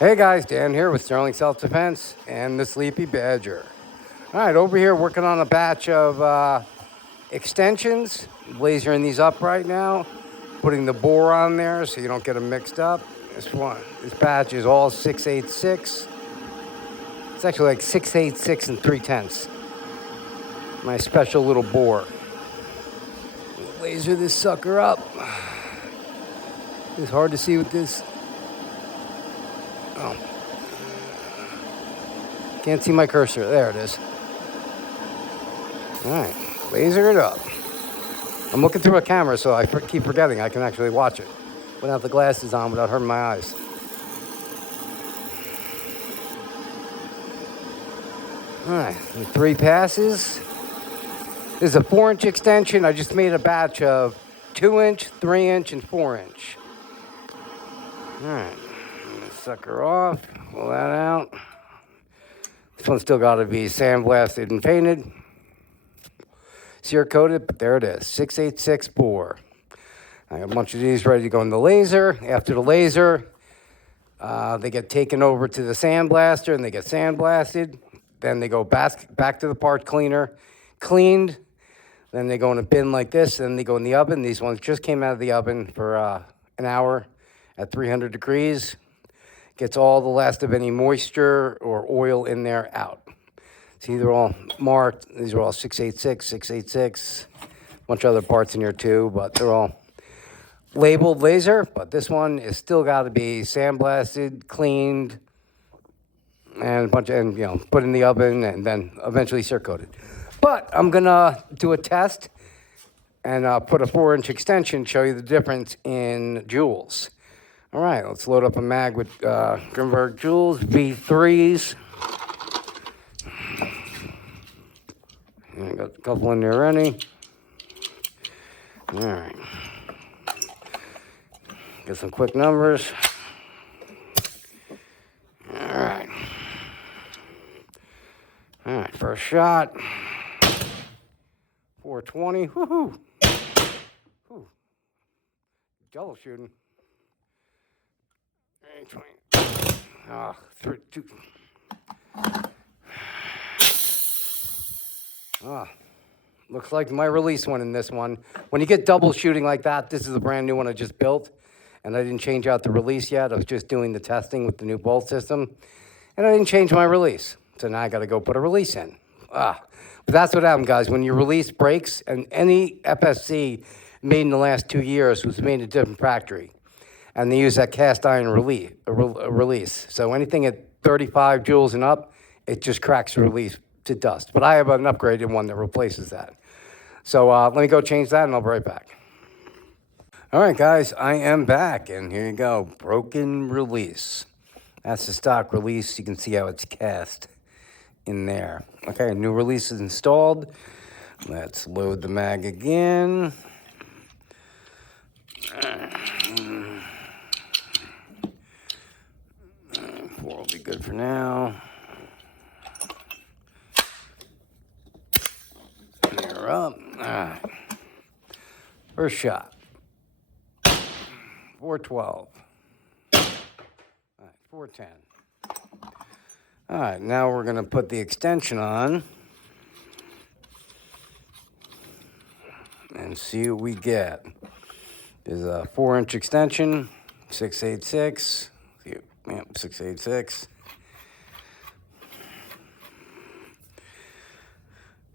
Hey guys, Dan here with Sterling Self Defense and the Sleepy Badger. All right, over here working on a batch of extensions, lasering these up right now, putting the bore on there so you don't get them mixed up. This batch is all 686. It's actually like 686 and 3/10. My special little bore. Laser this sucker up. It's hard to see with this. Oh, can't see my cursor. There it is. All right, laser it up. I'm looking through a camera, so I keep forgetting I can actually watch it without the glasses on, without hurting my eyes. All right, 3 passes. This is a 4-inch extension. I just made a batch of 2-inch, 3-inch, and 4-inch. All right, sucker off, pull that out. This one's still got to be sandblasted and painted. Cere coated, but there it is, 686 bore. I got a bunch of these ready to go in the laser. After the laser, they get taken over to the sandblaster and they get sandblasted. Then they go back to the part cleaner, cleaned. Then they go in a bin like this. Then they go in the oven. These ones just came out of the oven for an hour at 300 degrees. Gets all the last of any moisture or oil in there out. See, they're all marked. These are all 686, 686. A bunch of other parts in here too, but they're all labeled laser. But this one is still got to be sandblasted, cleaned, and put in the oven and then eventually cere coated. But I'm gonna do a test and put a 4-inch extension, show you the difference in joules. All right, let's load up a mag with Grimberg Joules V3s. I got a couple in there ready. All right. Get some quick numbers. All right. All right, first shot. 420. Woohoo! Whew. Jello shooting. 320. Ah, 3, 2. Looks like my release one in this one. When you get double shooting like that, this is a brand new one I just built, and I didn't change out the release yet. I was just doing the testing with the new bolt system, and I didn't change my release. So now I got to go put a release in. But that's what happened, guys. When your release breaks, and any FSC made in the last 2 years was made in a different factory, and they use that cast iron release. So anything at 35 joules and up, it just cracks the release to dust. But I have an upgraded one that replaces that. So let me go change that, and I'll be right back. All right, guys, I am back, and here you go, broken release. That's the stock release. You can see how it's cast in there. Okay, new release is installed. Let's load the mag again. 4 will be good for now. You're up. All right. First shot. 412. All right, 410. All right, now we're going to put the extension on and see what we get. There's a 4-inch extension, 686. Yep, 686.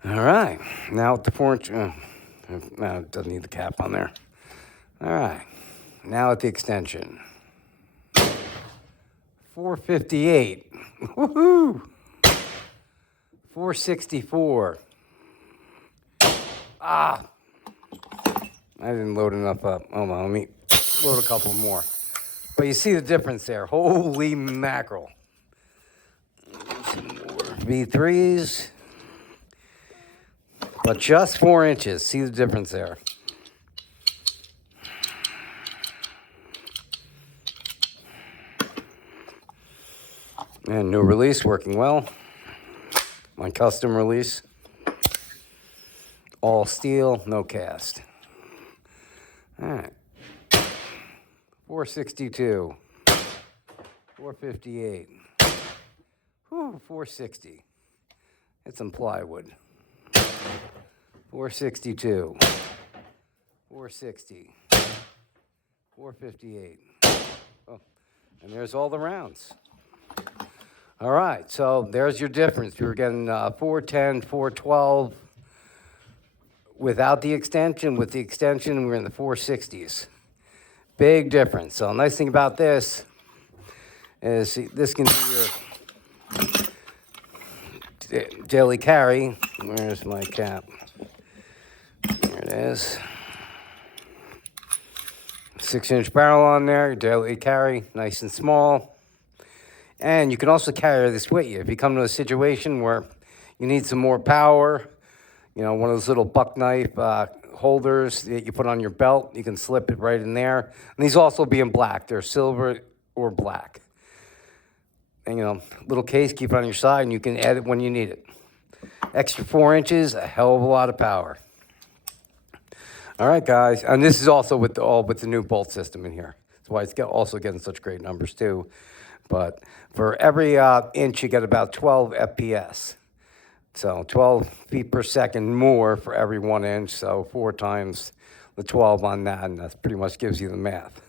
All right, now with the 4-inch, no, it doesn't need the cap on there. All right, now with the extension. 458. Woohoo! 464. I didn't load enough up. Hold on, let me load a couple more. But you see the difference there. Holy mackerel. Some more V3s. But just 4 inches. See the difference there. And new release working well. My custom release. All steel, no cast. All right. 462. 458. Whew, 460. Hit some plywood. 462. 460. 458. Oh, and there's all the rounds. All right, so there's your difference. We were getting 410, 412 without the extension. With the extension, we're in the 460s. Big difference. So nice thing about this is this can be your daily carry. Where's my cap? There it is. 6-inch barrel on there, your daily carry, nice and small. And you can also carry this with you. If you come to a situation where you need some more power, you know, one of those little buck knife holders that you put on your belt, you can slip it right in there. And these also be in black. They're silver or black. And, you know, little case, keep it on your side, and you can add it when you need it. Extra 4 inches, a hell of a lot of power. All right, guys. And this is also with the new bolt system in here. That's why it's also getting such great numbers, too. But for every inch, you get about 12 FPS. So 12 feet per second more for every 1 inch. So 4 times the 12 on that, and that pretty much gives you the math.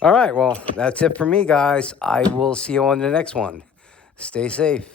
All right, well, that's it for me, guys. I will see you on the next one. Stay safe.